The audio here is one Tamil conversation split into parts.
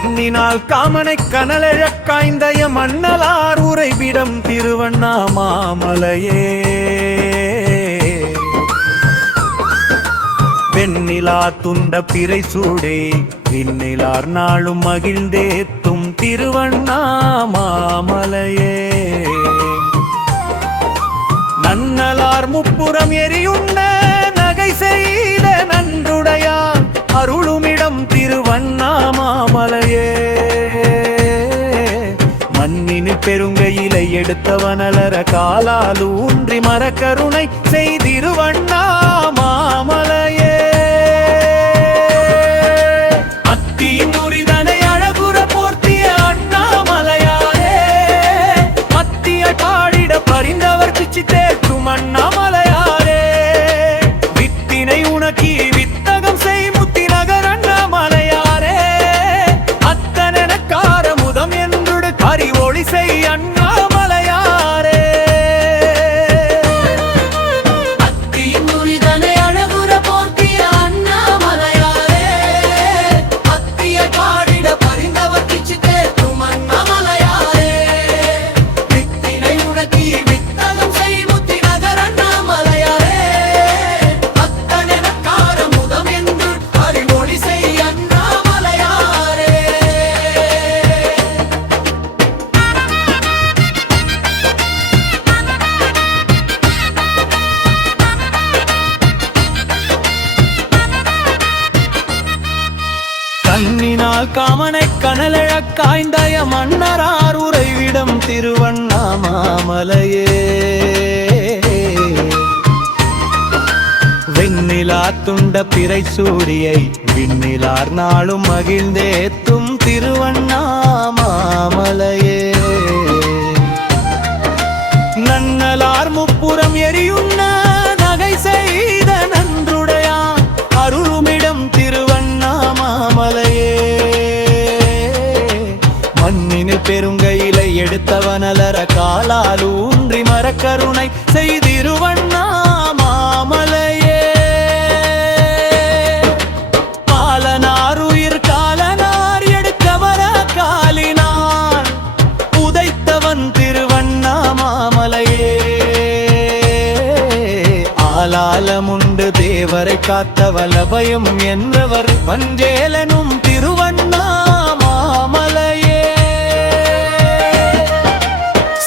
கண்ணினால் காமனை கனலெழக் காய்ந்தய மன்னலார் உறைவிடம் திருவண்ணாமலையே. வெண்ணிலா துண்ட பிறை சூடே விண்ணிலார் நாளும் மகிழ்ந்தேத்தும் திருவண்ணாமலையே. நன்னலார் முப்புறம் எரியுண்ண நகை செய்த நன்றுடையான் அருளுமிடம் திருவண்ணாமலையே. மண்ணினில் பெருங்கையிலை எடுத்தவனலர காலால் ஊன்றி மரக்கருணை செய்திருவண்ணாமலையே. அத்தியின் உரிதனை அழகுற போர்த்திய அண்ணாமலையாரே. மத்திய பாடிட பறிந்தவர் பிச்சி தேற்றும் அண்ணாமலையாரே. வித்தினை உனக்கி வித்தகம் செய் முத்தி நகர் அண்ணாமலையாரே. அத்தனெனக்கார முதம் என்றுடு கரி ஒளி செய் அண்ணாமலையாரே. அத்தியின் உரிதனை அழகுற போர்த்திய அண்ணாமலையாரே. மத்திய பாடிட பறிந்தவர் பிச்சி தேற்றும் அண்ணாமலையாரே. வித்தினை உனக்கி வித்தகம் செய் முத்தி நகர் அண்ணாமலையாரே. அத்தனெனக்கார முதம் என்று கரி ஒளி செய் அண்ணாமலையாரே. கண்ணினால் காமனை கனலெழக் காய்ந்தய மன்னரார் உறைவிடம் திருவண்ணாமலையே. வெண்ணிலா துண்ட பிறை சூடியை விண்ணிலார் நாளும் மகிழ்ந்தேத்தும் திருவண்ணாமலையே. நன்னலார் முப்புறம் எரியுண்ண நகை செய்த நன்றுடையான் அருளுமிடம் திருவண்ணாமலையே. மண்ணினில் பெருங்கையிலை எடுத்தவனலர காலால் ஊன்றி மரக்கருணை செய்திருவண்ணாமலையே. பாலனாருயிர் காலனார் எடுக்கவர காலினான் உதைத்தவன் திருவண்ணாமலையே. ஆலாலமுண்டு தேவரை காத்தவல பயம் என்றவர் பஞ்சேலனும் திருவண்ணாமலையே.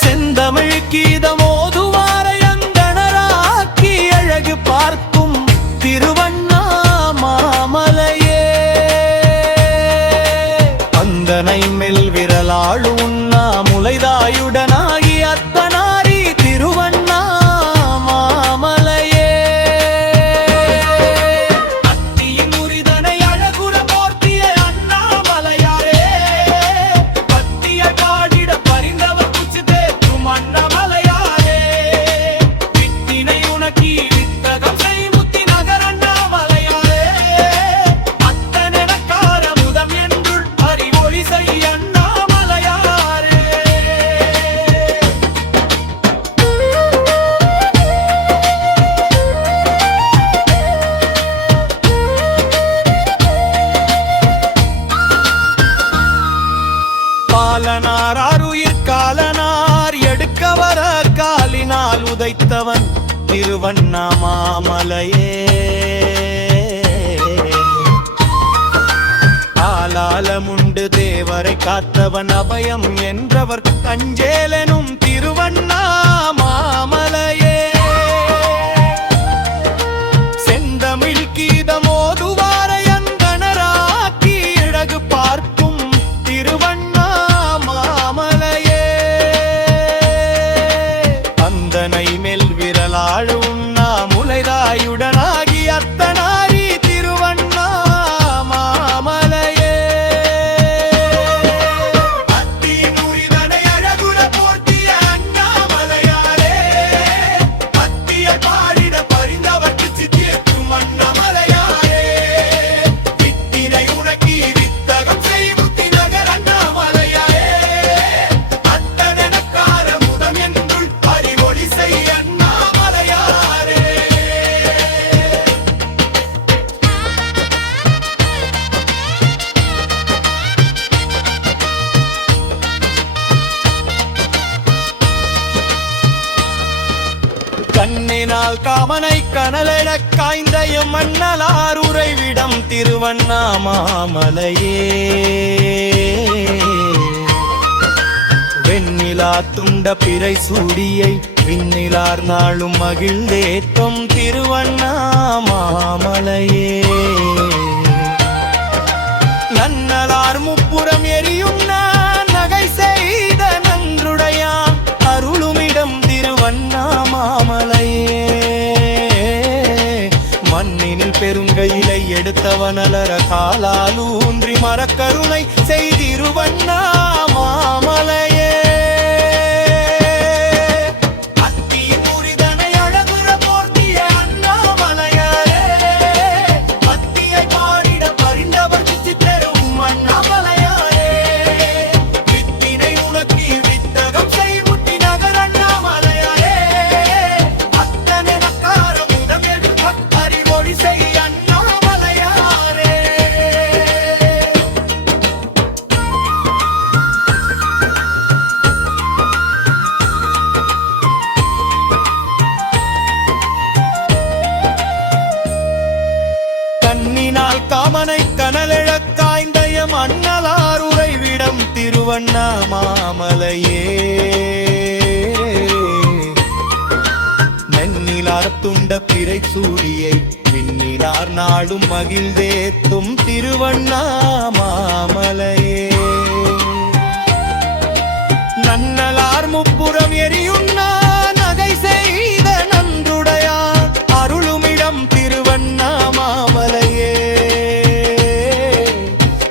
செந்தமிழ் கீதமோதுவாரை அந்தணராக்கி அழகு பார்க்கும் திருவண்ணாமலையே. அந்தனை மெல் விரலாளு உண்ணா முளைதாயுடனாகி அத்தனாரி திருவண்ணாமலையே. அத்தியின் உரிதனை அழகுற போர்த்திய அண்ணாமலையாரே. பத்திய பாடிட பறிந்தவர் பிச்சி தேற்றும் அண்ணாமலையாரே. வித்தினை உனக்கி வித்தகம் செய் முத்தி நகர் அண்ணாமலையாரே. அத்தனெனக்கார முதம் என்றுள் அறிவொளி செய் அண்ணாமலையாரே. பாலனார் ஆருயிர் காலனார் எடுக்கவர காலினால் உதைத்தவன் திருவண்ணாமலையே. ஆலாலமுண்டு தேவரை காத்தவன் அபயம் என்றவர் கஞ்சேலனும் திருவண்ணாமலையே. செந்தமிழ் கீதமோதுவாரை அந்தணராக்கி அழகு பார்க்கும் திருவண்ணாமலையே. அந்தனை மெல் விரலாழு உண்ணா முளைதாயுடனாகி அத்தனாரி திருவண்ணாமலையே. அத்தியின் உரிதனை அழகுற போர்த்திய காமனை கனலெழக் காய்ந்தயம் மன்னலார் உறைவிடம் திருவண்ணாமாமலையே வெண்ணிலா துண்ட பிறை சூடியை விண்ணிலார் நாளும் மகிழ்ந்தேத்தும் திருவண்ணாமாமலையே நன்னலார் முப்புறம் எரியும் நகை செய்த நன்றுடையான் அருளுமிடம் திருவண்ணாமாமலையே மண்ணினில் பெருங்கையிலை எடுத்தவனலர காலால் ஊன்றி மரக்கருணை செய்திருவண்ணாமாமலையே காமனை கனலெழக் காய்ந்தயம் அண்ணலார் உறைவிடம் திருவண்ணாமாமலையே நன்னிலார் துண்ட பிறை சூடியை விண்ணிலார் நாளும் மகிழ்ந்தேத்தும் திருவண்ணாமாமலையே நன்னலார் முப்புறம் எரியும் நகை செய்த நன்றுடையான் அருளுமிடம் திருவண்ணாமாமலையே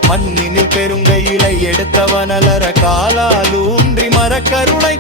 மண்ணினில் பெருங்கையிலை எடுத்தவனலர காலால் ஊன்றி மரக்கருணை